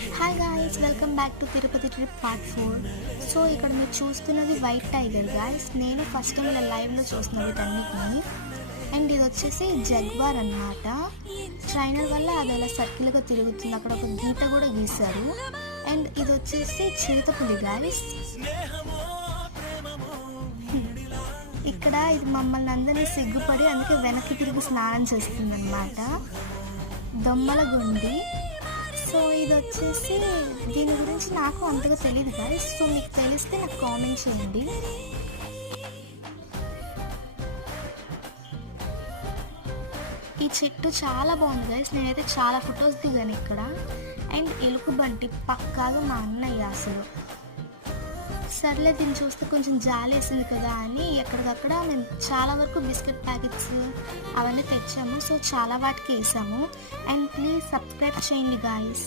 Hi guys, welcome back to Tirupati trip part 4. So ఇక్కడ మీరు చూస్తున్నది వైట్ టైగర్ గాయ్స్. నేను ఫస్ట్ టైం ఇలా లైవ్లో చూస్తున్నా వీటన్నిటిని. అండ్ ఇది వచ్చేసి జగ్వార్ అన్నమాట. ట్రైనర్ వల్ల అది అలా సర్కిల్గా తిరుగుతుంది, అక్కడ ఒక గీత కూడా గీశారు. అండ్ ఇది వచ్చేసి చిరుతపులి గాయ్స్. ఇక్కడ ఇది మమ్మల్ని అందరినీ సిగ్గుపడి అందుకే వెనక్కి తిరిగి స్నానం చేస్తుంది అన్నమాట. దొమ్మల గుండి. సో ఇది వచ్చేసి దీని గురించి నాకు అంతగా తెలియదు గాయ్స్. సో మీకు తెలిస్తే నాకు కామెంట్ చేయండి. ఈ చెట్టు చాలా బాగుంది గాయ్స్. నేనైతే చాలా ఫొటోస్ దిగాను ఇక్కడ. అండ్ ఎలుగుబంటి పక్కాగా మా అన్నయ్య అసలు. సర్లే దీన్ని చూస్తే కొంచెం జాలి వేసింది కదా అని ఎక్కడికక్కడ మేము చాలా వరకు బిస్కెట్ ప్యాకెట్స్ అవన్నీ తెచ్చాము. సో చాలా వాటికి వేసాము. అండ్ ప్లీజ్ సబ్స్క్రైబ్ చేయండి గాయ్స్.